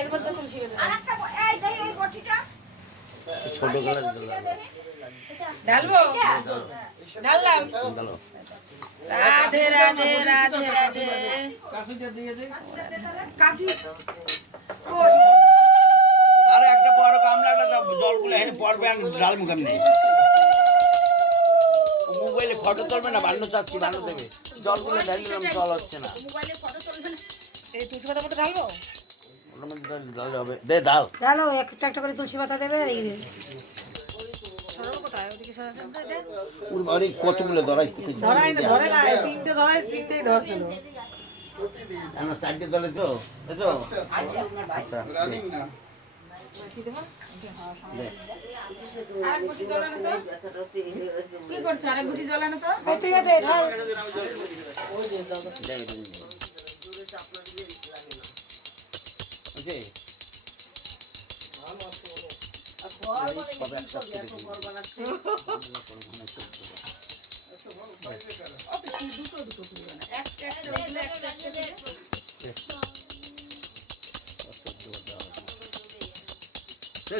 এর মধ্যে তুলসী বেঁধে দাও। ছোট গলার ঢালবো? ঢাললাম। রাধে রাধে রাধে রাধে। কাঁচি আরে একটা বড় গামলাটা দাও, জলগুলো এনে পড়বে আর ডাল মুখাম নেই। মোবাইলে ফটো তুলবে না, বান্ন চাচ্ছি বান্ন দেবে। জলগুলো ঢাললাম, জল হচ্ছে না। মোবাইলে ফটো তুলবে না। এই তুলসী পাতা মতো ঢালবো? ওটার মধ্যে ডাল হবে, দে ডাল। ঢালো, একটা একটা করে তুলসী পাতা দেবে। এই সরাবো কোথায়? ওদিকে সরাতে আছে এটা? ওর বাড়ি কতগুলো ধরাই থেকে ধরে না, তিনটে ধরাই, তিনটেই ধরছিল। আমার চারটে দলে তো বুঝছো? আচ্ছা আরেক গুটি জ্বালানো তো? কি করছো? আরেক গুটি জ্বালানো তো?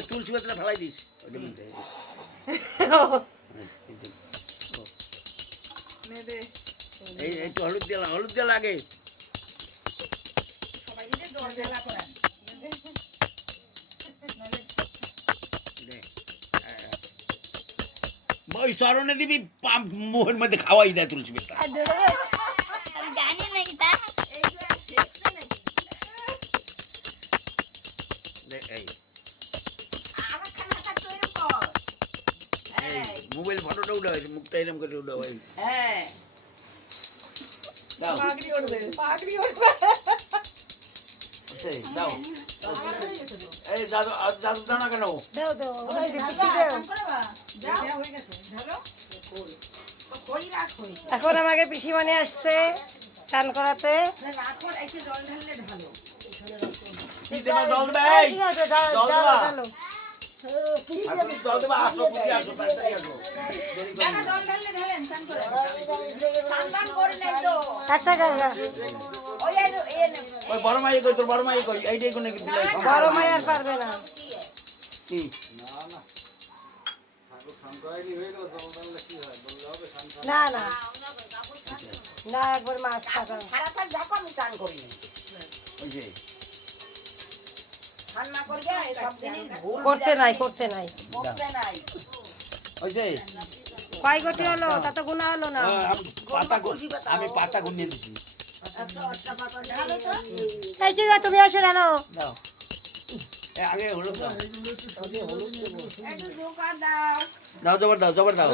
তুলসী পাতা ফেলাই দিস ওটার মধ্যে। এই একটু হলুদ দিয়ে হলুদ দিয়ে লাগে। সবাই মিলে জল ঢালা করান। ওই চরণে দিবি, মুখের মধ্যে খাওয়াই দেয় তুলসী পাতা। মোবাইল ফটোটা উঠা হয়েছে, মুখটা এরকম করে উঠা হয়। হ্যাঁ দাও পাগড়ি উঠবে। দাও। এই দাদু দাদু দাও না কেন? দাও দাও, ওই যে খুশি দাও। এখন আমাকে পিসিমণি আসছে চান করাতে। কি দেবা, জল দেবা? এই জল দেবা, জল দেবা। আসো খুশি, আসো তাড়াতাড়ি আসো। ওই বড় মাই কই, তোর বড় মাই কই, এইটাই কোনে কি দিলাই? বড় মাই আর পারবে না। কি না না না, একবার মাছ খাওয়া ওই যে করতে নাই, করতে নাই। ওই যে কয় গটি হলো? তা তো গুণা হলো না। আমি পাতা গুনিয়ে দিছি। এই যে তুমি আসো ঢালো। দাও আগে হলুদ দাও, দাও জবর দাও, জবর দাও।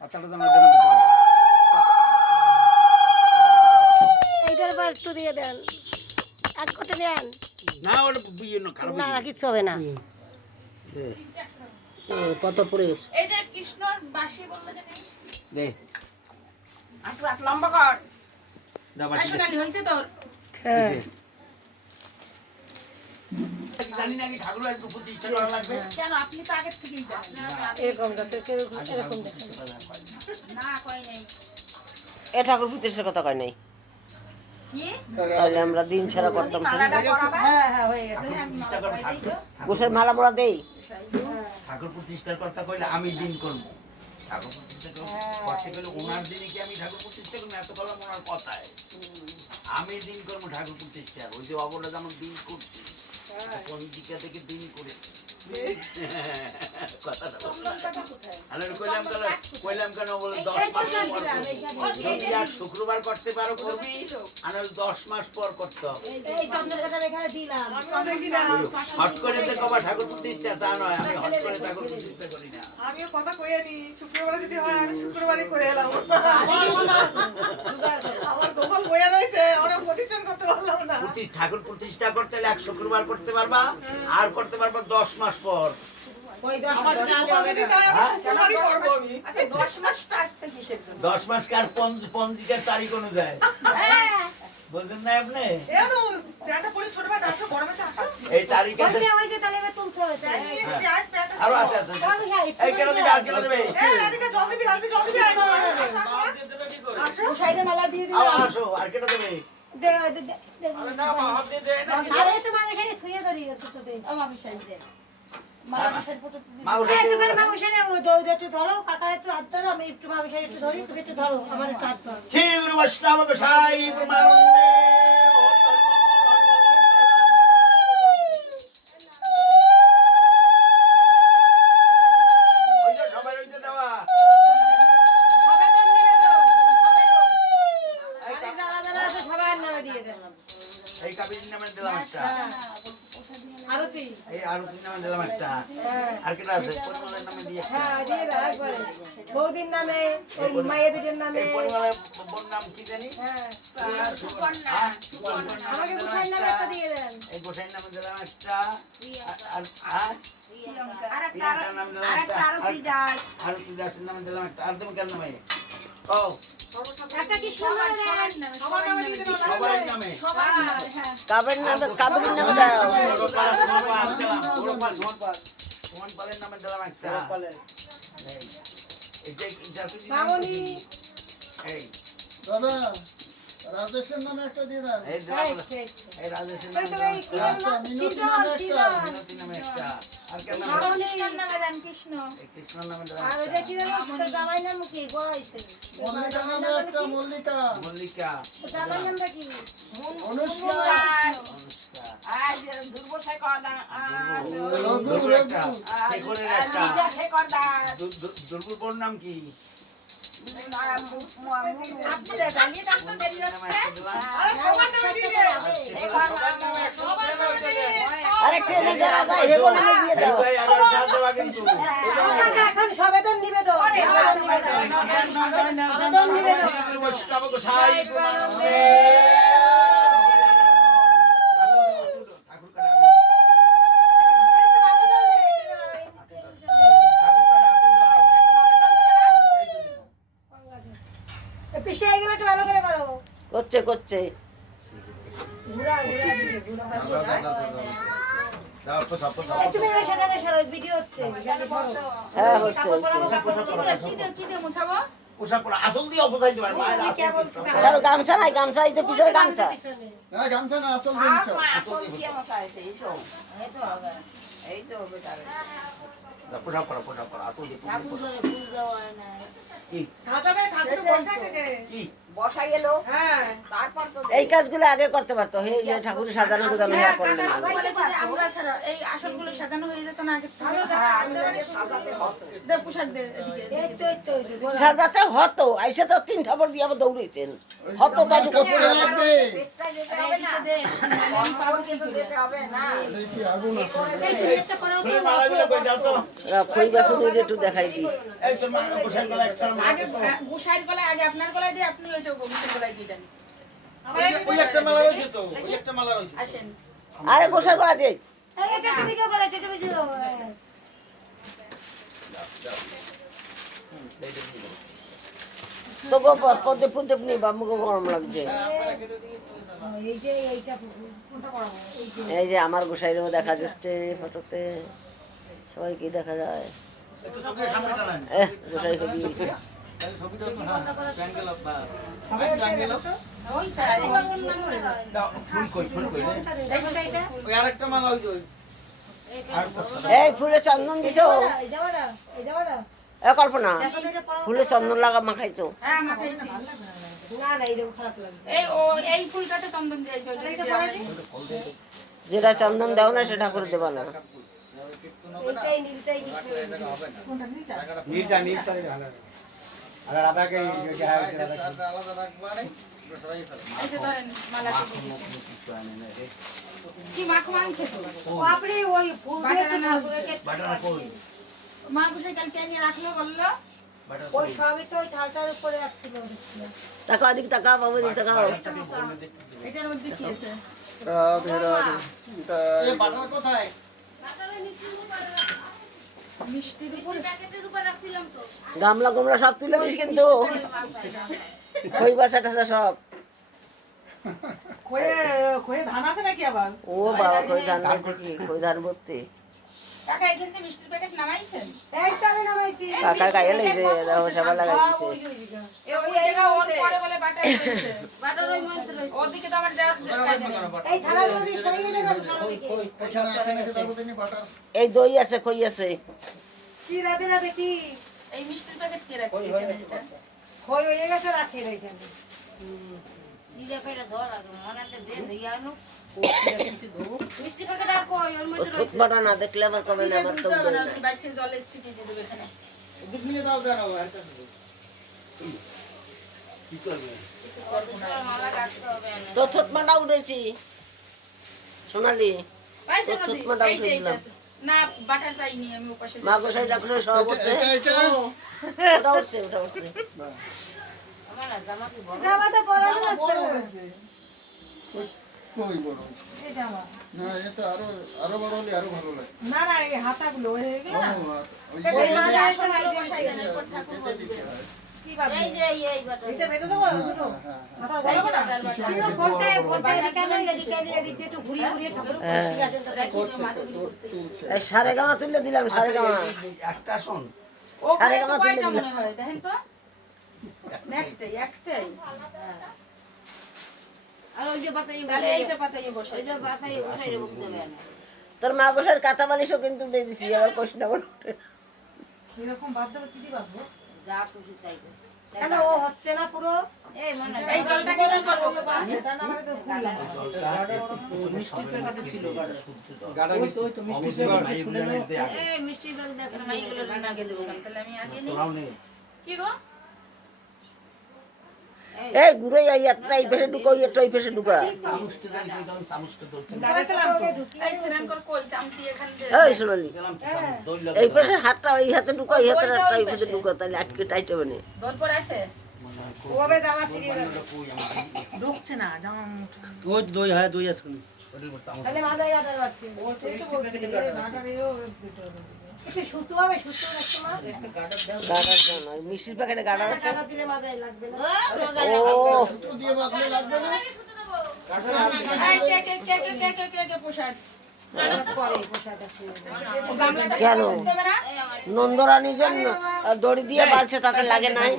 পাতাটা যেন এটার মধ্যে পড়ে। এইটার পর একটু দিয়ে দেন, এক ঘটে দেন। না ওটা খারাপ না না, কিচ্ছু হবে না। কত পড়ে গেছে? এই যে কৃষ্ণর বাঁশি বললে যে দে আট লম্বা কর। দাও বাটি সোনালি হইছে তোর? হয়েছে। জানি না কি ঠাকুর একটু প্রতিষ্ঠা করা লাগবে। কেন আপনি তো আগের থেকেই জানেন। এরকম যাতে এরকম দেখেন না, কই নাই। এ ঠাকুর প্রতিষ্ঠার কথা কয় নাই। কি? তাহলে আমরা দিন ছাড়া করতাম। হ্যাঁ হ্যাঁ, হয়ে গেছে। প্রতিষ্ঠা করে গোসের মালা মোলা দেই। ঠাকুর প্রতিষ্ঠার কথা কইলে আমি দিন করবো। ঠাকুর প্রতিষ্ঠা করতে গেলে ওনার দিনে কি আমি ঠাকুর প্রতিষ্ঠা করবো? এত বললাম ওনার কথায় আমি দিন করবো ঠাকুর প্রতিষ্ঠার। ওই যে অবলা যেমন দিন করছি, পঞ্জিকা থেকে দিন করেছি। কথাটা কইলাম কেন বলে 10 মাস পর যদি আর শুক্রবার করতে পারো করবি, আর 10 মাস পর করতে হবে। হট করে যে কবা ঠাকুর প্রতিষ্ঠা তা নয়, আমি হট করে ঠাকুর প্রতিষ্ঠা করি না। আমিও কথা কইয়া নি, শুক্রবারে যদি হয় আমি শুক্রবারই করে এলাম। আমার গোপাল বইয়া রয়েছে, ওরা প্রতিষ্ঠান করতে পারলাম না। ঠাকুর প্রতিষ্ঠা করতে হলে এক শুক্রবার করতে পারবা, আর করতে পারবা 10 মাস পর। ওই 10 মাস শুক্রবারই করবো আমি। আচ্ছা 10 মাসটা আসছে কিসের জন্য? 10 মাস কার পঞ্জিকার তারিখ অনুযায়ী বুঝলেন না আপনি? প্যান্টটা পরে ছোট প্যান্ট আসো গরমে তো আসো এই তারিখ আছে ওই যে তাহলে এবার তুলতে হবে তাই। আজ প্যান্টটা আরো আছে আছে এই কেন দিবে আর কেন দিবে এই রাধিকা জল দিবি জল দিবি আসো আসো সাইডে মালা দিয়ে দিও। আসো আর কেন দিবে দে দে দে। আরে তো মাগো সাইডে ছুঁয়ে ধরি একটু তো দে। ও মাগো সাইজে মাগো সাইজ ফটো মা এই একটু করে মাগো সাইডে একটু ধরো, কাকার একটু হাত ধরো, আমি একটু মাগো সাইডে একটু ধরি, তুমি একটু ধরো, আমার একটু হাত ধরো। শ্রী গুরু বৈষ্ণব গোসাই প্রমানন্দে ওই যে সবাই ওই যে দেওয়া আবেদন নিবেদন, আবেদন। আরে যারা যারা আছে সবার নামে দিয়ে দেন। এই কাবির নামে দিলাম একটা আরতি। এই আরতির নামে দিলাম একটা হ্যাঁ। আর কেটা আছে পরিমলের নামে দিয়ে একটা। হ্যাঁ দিয়ে দাও একবারে। বৌদির নামে, ওই মায়েদের নামে। এই পরিমলের বোন নাম কি জানি হ্যাঁ। সুপর্ণা। আমাকে গোসাইর নামে একটা দিয়ে দেন। এই গোসাইর নামে দিলাম একটা প্রিয়াঙ্কার নামে দিলাম একটা আরতি দাসের নামে দিলাম একটা আর তুমি কার নামে ও একটা কি সুন্দর দেন। আমার নামে দিয়ে দেবো সবার নামে কাবের নামে কাবের নামে দাও সুমন পালের নামে দিলাম একটা মামনি। এই দাদা রাজেশের নামে একটা দিয়ে দেন। এই দিলাম এই রাজেশের নামে দিলাম একটা মিনতি নামে একটা। মিনতি নামে একটা আর কেন নামে মামনি। নামে দেন কৃষ্ণ এই কৃষ্ণর নামে দিলাম আর ওটা একটা কি জানো, তোর জামাই নাম কি গড়াইছে। মল্লিকা নামে একটা মল্লিকা। মল্লিকা জামাই নামটা কি? অনুষ্কা। অনুষ্কা রঘু দুর্বুর রঘু। একটা শেখরের একটা দুর্বুর নাম কি আপনাদের জানিয়ে দাও তো দেরি নামে হচ্ছে। একটা দিলাম আরে সবার নামে দিয়ে দে শেখরের সবার নামে দিয়ে দে আরে ট্রেনে যারা যায় হে বলে দিয়ে দাও ভাই আবার সাথ দেওয়া কিন্তু কাকা এখন সবেদন নিবেদন। সবেদন নিবেদন। বৈষ্ণব গোসাই প্রমানন্দে ঠাকুর কাটা এই তো ভালো চলবে। এই পিছে এগুলো একটু ভালো করে করো। করছে করছে ঘুরা ঘুরা দিও, ঘুরা। দাও তো সব এই তুমি ওই সেখানে সরো, ভিডিও হচ্ছে। এখানে সরো। হ্যাঁ হচ্ছে কি দিয়ে মুছাবো পোশাক পরা আসল দিয়ে অপসাই দিবার মায়ের তুমি কেমন কারো গামছা নাই গামছা এই যে পিছনে গামছা পিছনে। হ্যাঁ গামছা না আসল জিনিস। পোশাক পরা আসল দিয়ে কি সাজাবে ঠাকুর বসাই থেকে কি হ্যাঁ এই কাজগুলো আগে করতে পারতো হে এই ঠাকুর সাজানো গুজানো ইয়া করলে না। বলে যে আমরা ছাড়া এই আসনগুলো সাজানো হয়ে যেত না আগে দে পোশাক দে এদিকে এই তো এই তো এই তো, বলো। সাজাতে হতো আইসে তো 3 থাপড় দিয়ে আবার দৌড়েছেন হতো তাই করে লাগবে। এদিকে দে আমি পাবো কি করে দেখি আগুন আছে। এই তুমি একটা করো তো। তুমি মালাগুলো কই দাও তো খই বাসনের একটু দেখাই দি এই তোর মা পোশাক গলা একটা মা আগে গোসাইর গলায় আগে আপনার গলায় দিয়ে আপনি ওইটা গোসাইর গলায় দিয়ে দেন ওই একটা মালা রয়েছে তো ওই একটা মালা রয়েছে আসেন আরে গোসাই করা দে এই এটা একটু ভিডিও করো, এটা একটু ভিডিও। তো গো পদে পদে নিবা মুখ গরম লাগছে এই যে এইটা কোনটা করো? এই যে এই যে আমার গোসাইরও দেখা যাচ্ছে ফটোতে সবাই কি দেখা যায় একটু চোখের সামনে টানান গোসাই ছবি তাহলে ছবিটা হ্যাঁ ট্রায়াঙ্গেল অফ বা ট্রায়াঙ্গেল অফ ওই স্যার দাও ফুল কই রে এইটা এটা ওই আরেকটা মালা ওই যে ওই আর এই ফুলে চন্দন দিছো এই যাওয়াটা এই যাওয়াটা এ কল্পনা দেখো তো এটা পড়ো। ফুলে চন্দন লাগা মাখাইছো হ্যাঁ মাখাইছি না না এই দেখো খারাপ লাগবে। এই ও এই ফুলটাতে চন্দন দিয়েছে ওইটা এটা দেওয়া পড়ো হয়নি। যেটা চন্দন দাও না সেটা করে দেবা না এইটাই নীলটাই নীলটা নীলটা আর রাধাকে যে হ্যাঁ রাধা আলাদা রাখবা না সবাই এই যে ধরেন মালাটা দিয়েছে কি মাখো আনছে তো আপনি ওই ফুল দিয়ে তো ঠাকুরকে বাটানা কই মা গোসাই কালকে নিয়ে রাখলো বললো বাটানা ওই সবই তো ওই থালটার উপরে রাখছিল দেখছিলাম। তাকাও এদিকে তাকাও বাবু এদিকে তাকাও এটার মধ্যে কি আছে রাধে রাধে। এই বাটার কোথায় মিষ্টির উপরে গামলা গামলা সব তুলে দিস কিন্তু খই বাসা টাসা সব খয়ে ধান আছে নাকি আবার? ও বাবা কই ধান দেখি কই ধান ভর্তি কাকা এখান থেকে মিষ্টির প্যাকেট নামাইছেন? এই তো আমি নামাইছি। কাকা গায়ে লেগেছে দেখো সবা লাগাই দিছে ওই জায়গা ওর পরে বলে বাটার রয়েছে। বাটার ওই মধ্যে রয়েছে। ওদিকে তো আমার যাওয়ার কায়দা নেই। এই থালাগুলো দিয়ে সরিয়ে দেন আমি সারাদিকে। এখানে আছে নাকি দারুদিনী বাটার? এই দই আছে কই আছে কি রাতে রাতে কি? এই মিষ্টির প্যাকেট কে রাখছে এখানে যেটা? খই হয়ে গেছে রাখে এখানে। মিষ্টি প্যাকেট আর কই ওর মধ্যে থুত বাটা না দেখলে আমার কবে না আমার তো দুটো দই বানাও, নাই। বাইসে জলে ছিটিয়ে দিয়ে দেবে এখানে। দুধ মিলে দাও দাও একটা কি করবে? কিছু করবো না। তো থুত বাটা উঠেছি সোনালি বাইসে তো নদী, থুতমাটা এই যে উঠিয়ে এইটা। দিলাম। না বাটার পাইনি আমি ওপাশে। মা গোসাই ডাকলে সব উঠছে এটা ওটা উঠছে ওটা উঠছে জামা তো পরানো আছে। কই বড় হয়েছে? এটা আমার। না এটা আরো বড় হলে আরো ভালো লাগে। না না এই হাতাগুলো হয়ে গেল। ওই এই মাঝে একটা বসাই বসাই দেন, দেন। এরপর ঠাকুর কেটে দিতে হয়। কি বাবা? এই যে এই বাটার। এটা বেঁধে দেবো দুটো? হ্যাঁ হাতা বলবো না? ফোনটা এদিকে আনো, এদিকে একটু ঘুরিয়ে ঘুরিয়ে ঠাকুর বসে গেছেন তো দেখি। তুলছে। এই সারে গামা তুলে দিলাম সারে গামা একটা শোন, ওখানে সারে তো গামা তুলে কয়টা দিলাম। মনে হয় দেখেন তো? একটাই। আর ওই যে বাটাই তাহলে এইটা পাতাইয়ে বসাই। ওই যে বাটাই বসাই দেবো দেবে না। তোর মা গোসাইয়ের কাঁথা বালিশও কিন্তু দিয়ে দিছি আবার কষ্ট না বলে এরকম বাদ দেবো কি দিয়ে বাঁধবো? যা খুশি তাই কর। কেন ও হচ্ছে না পুরো? এই মনে এই জলটা কি করবো বাবা? এটা না মানে তো ফুল লাগবে। গাড়া মিষ্টি অবশ্যই এই মিষ্টি জল দেখো আমি এগুলো রান্না আগে দেবো কেন? তাহলে আমি আগে নিই। তোরাও নে। কি গো? এই ঘুরে যাই একটা এই পেশে ঢুকা ওই একটা ওই পেশে ঢুকা চামচটা দেন, তুই তখন চামচটা ধরতে নে। এই সিনান কর কই চামচি এখানে দে। এই সোনালি গেলাম তো চামচ, দই লাগবে এই না। পেশে হাতটা ওই হাতে ঢুকা ওই হাতে ওইটা হাতটা ওই ওই পেশে পাশে। ঢুকা তাহলে আটকে টাইট হবে না দোল পর আছে? ওভাবে জামা ছিঁড়িয়ে দেবে। কই আমার? ঢুকছে না জামা ওই দই হয় দই আছে ওটার উপর চামচ তাহলে মাথায় গাটার বাড়ছে। ও সেই তো বলছি এই বাটার এও দিতে হবে। একটু সুতো হবে, সুতো রাখতে মা। গাড়ার জন্য মিষ্টির প্যাকেটে গাড়া আছে গাটা দিলে মাথায় লাগবে না। ও সুতো দিয়ে বাঁধলে লাগবে না? এই কে পোশাক? পরে পোশাকটা ছিঁড়ে দেবে। ও গামলাটা কেন দেবে না? নন্দরানীর জন্য দড়ি দিয়ে বাড়ছে তাতে লাগে নাই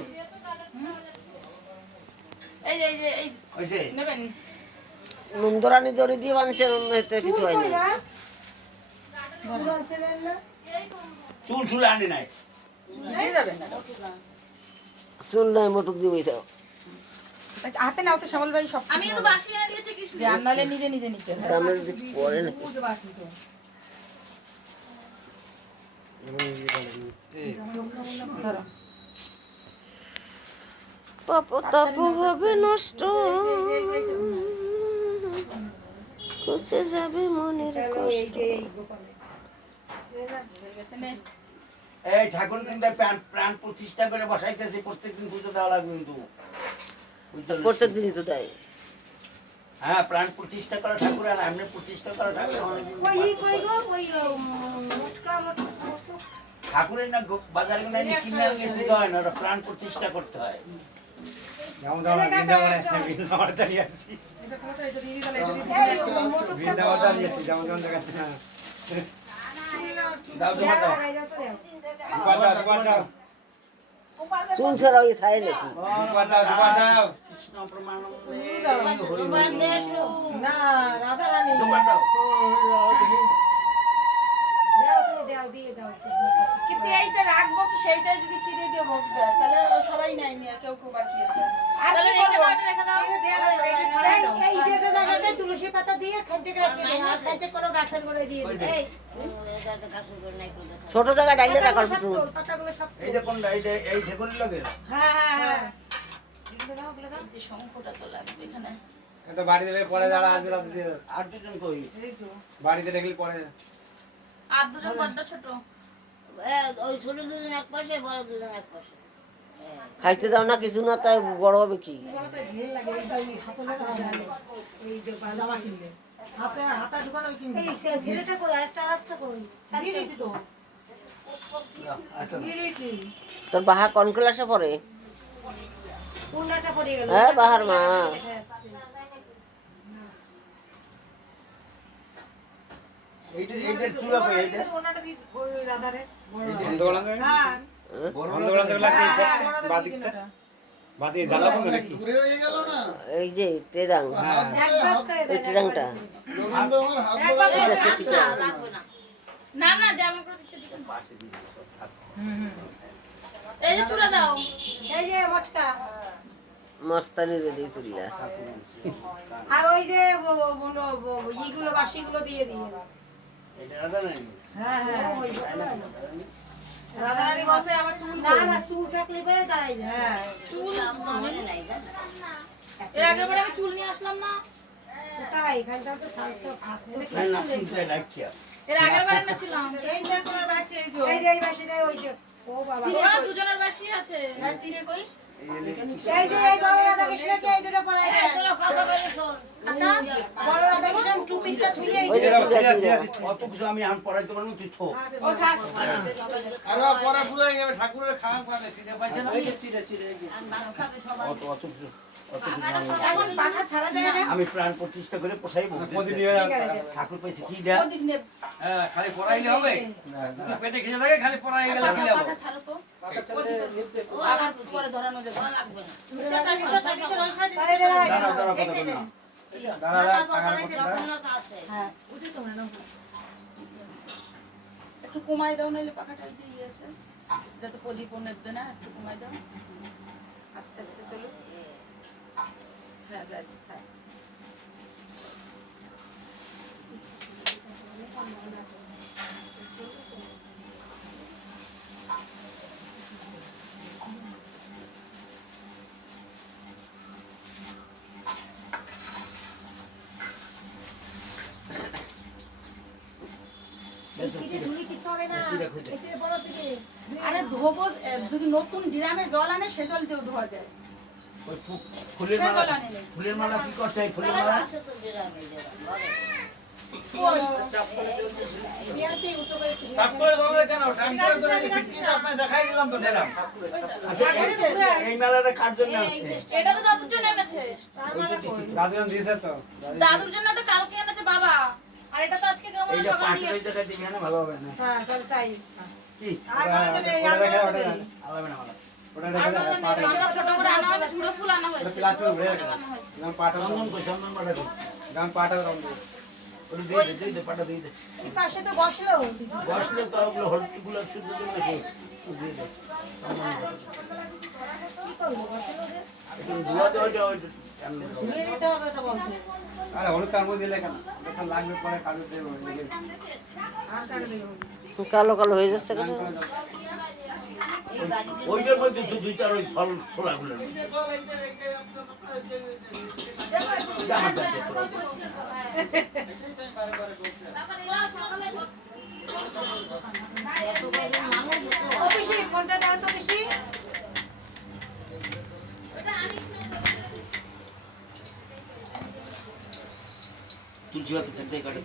এই হইছে? নেবেন? নন্দরানী দড়ি দিয়ে বাঁধছে নন্দ এতে কিছু হয় না ফুল আনছিলেন না? চুল চুল আনি নাই। দিয়ে যাবেন না। চুল নাই মোটুক দিবই তো হাতে নাও তো শ্যামল ভাই সব। আমি তো বাসি এনে দিয়েছি কি ধ্যান নালে নিজে নিজে নিতে হয়। দামে যদি পরে না বুঝে বাসি তো। ধরো। পাপ তাপ হবে নষ্ট কুচে যাবে মনের কষ্ট হয়ে গেছে নে। এই ঠাকুর কিন্তু প্রাণ প্রতিষ্ঠা করে বসাইতেছে, প্রত্যেকদিন পুজো দেওয়া লাগবে কিন্তু। বুঝতে পেরেছিস? প্রত্যেক দিনই তো দেয় হ্যাঁ, প্রাণ প্রতিষ্ঠা করা ঠাকুর আর এমনি প্রতিষ্ঠা করা ঠাকুর অনেক কই গো ওই মুটকা ঠাকুরের না বাজারে কিনে এনে কিনে আনলে পুজো হয় না, ওটা প্রাণ প্রতিষ্ঠা করতে হয়। যেমন বৃন্দাবন দাঁড়িয়ে আছি এটা কোনটা এটা দিয়ে দিলে এটা দিয়ে বৃন্দাবন দাঁড়িয়ে আছি যেমন দেখাচ্ছে না দাও জমা দাও। জোগাড় দাও চুল ছাড়া ওই থাই নাকি জোগাড় কৃষ্ণ প্রমানন্দে না রাধা রানী জমা দাও। দাও তুমি দাও দিয়ে দাও। কিন্তু এইটা রাখবো কি সেইটাই যদি চিড়ে দিয়ে ভোগ দেয় তাহলে সবাই নাই নিয়ে কেউ কেউ বাকি আছে। আর কি করবো? এই যে জায়গাতে তুলসী পাতা দিয়ে খান্তে রাখি দেন, আর খান্তে কোনো গাছের গোড়ায় দিয়ে দিন। এই ছোট জায়গা ডাইলে রাখার সব ফুটু তোল, পাতাগুলো সব তোল। এইটা কোনটা? এই ঠাকুরের লাগে? হ্যাঁ হ্যাঁ হ্যাঁ। এই যে শঙ্খটা তো লাগবে এখানে। এটা বাড়িতে রেখে পরে যারা আসবে রাতে দিয়ে দাও। আর দুজন কই? বাড়িতে রেখে পরে আর দুজন বড্ড ছোট। ওই ছোট দুজন এক পাশে, বড় দুজন এক পাশে। খাইতে দাও না কিছু না তাই বড় হবে কি ঘের লাগে এইটা ওই হাতে লাগা এই যে জামা কিনলে হাতে হাতা ঢুকানো কিনবে এই ছেলেটা কই, আরেকটা আরেকটা কই? দিয়ে দিয়েছি তো দাও, আরেকটা দাও। দিয়ে দিয়েছি তোর বাহা কোন ক্লাসে পড়ে পুন্ডাটা পড়ে গেল। হ্যাঁ বাহার মা এইটার চূড়া কই এইটা? ওনাটা দি ওই রাধারে বড় অন্ধকার হ্যাঁ অন্ধকার লাগিয়েছে বাদিকটা বাদি জ্বালা বন্ধ নাকি দূরে হয়ে গেল না এই যে টেরাং একবার করে এই দেন টেরাংটা গোবিন্দ আমার হাত একবার ধরে এটা সেপিটা না না জামা করে দিচ্ছে দিবেন। পাশে দিতে থাক। এই যে চূড়া দাও। এই যে মটকা মস্তানি রে দিয়ে তুললা আর ওই যে ইগুলো বাসিগুলো দিয়ে দিয়ে এটা রাধা নাই হ্যাঁ হ্যাঁ রাধারানী বলছে আমার চুল না না চুল থাকলে পরে দাঁড়াই যায় হ্যাঁ চুল এর আগের বারে আমি চুল নিয়ে আসলাম না। তাই এখানটা তো থাকতো না না চিন্তা রাখিয়া এর আগের বারে না ছিলাম। এই যে তোমার বাসি এই যে এই বাসিটা ওই যে ও বাবা ওরা দুজনের বাসি আছে। হ্যাঁ চিড়ে কই? এই যে এই বড় রাধা কৃষ্ণকে এই দুটো পরাই দেন বড় রাধা কৃষ্ণ টুপিটা ঝুলিয়ে ওই যে অত কিছু আমি আম পড়াইতে পারবো তুই থো ও থাক। আরে পরে পুরো গেবে ঠাকুরের খাওয়া পাবে চিড়ে পাইছে না অত অত কিছু আমি- এখন পাখা ছাড়া যায় না। আমি প্রাণ প্রতিষ্ঠা করে পোষাই প্রতিদিন নিয়ে ঠাকুর পাইছে কি দেয় ওদিক নে হ্যাঁ খালি পড়াইলে হবে না, না। যদি পেটে খেয়ে থাকে খালি পড়াই গেলে কি হবে পাখা ছাড়ো তো। ওদিকে। আবার পরে ধরানো যাবে। লাগবে না। দাঁড়াও দাঁড়াও কথা বল না দাঁড়া হ্যাঁ একটু কমাই দাও নাহলে পাখাটা ওই যে ইয়ে আছে যাতে প্রদীপ নেবে না, একটু কমাই দাও। আস্তে আস্তে চলো। হ্যাঁ ব্যাস থাক। এই সিটে ঝুলি কিছু হবে না চিড়া খুঁজে। এই সিটে বড় সিটে আরে ধোবো যদি নতুন ড্রামে জল আনে সে জল দিয়েও ধোয়া যায়। ওই ফুলের সে মালা জল আনে নেই। ফুলের মালা কি করতে হয় ফুলের মালা ওই, বিয়াতে উঁচু করে চাপ করে ধরলে কেন টান করে ধরে ফিটকিটা আপনি দেখাই দিলাম তো ঢেলাম আচ্ছা এই মেলাটা কার জন্য আছে এটা তো দাদুর জন্য এনেছে। দাদুজন দিয়েছে তো দাদুর জন্য একটা কালকে এনেছে বাবা। আর এটা তো আজকে কেমন এইটা সকালে নিয়ে পাঁচটাই দেখা দিবি না ভালো হবে না হ্যাঁ তাহলে তাই কি আর মানে ওটা দেখে ওটা আলাবে না ভালো ওটা আর দেখে নতুন মালা ছোট করে আনা হয়েছে, ঝুড়ো ফুল আনা হয়েছে। প্লাস করে ঘুরে গেল আনা হয়েছে। গাম পাটা চন্দন কই চন্দন মালা কই গাম পাটা রং দিয়ে ওটা দিয়ে দে পাটা দিয়ে দে এই পাশে তো বসলো বসলে তো ওগুলো হলুদগুলো শুদ্ধ করে দেখে দিয়ে দে কি করবো বসলো যে একটু ধোয়া দে ওইটা ওইটা সামনে দাও। ধুয়ে নিতে হবে ওটা বলছে আরে হলুদ তার মধ্যে দিলে কেন যখন লাগবে পরে কাজু দেবো আর কাটে দেবো কালো কালো হয়ে যাচ্ছে কেন ওইটার মধ্যে তো দুইটার ওই ফল ছোলাগুলো নেই। এটা আমার দাঁতে তোরা। ও পিসি ফোনটা দাও তো পিসি তুলসী পাতা সেটাই কাটে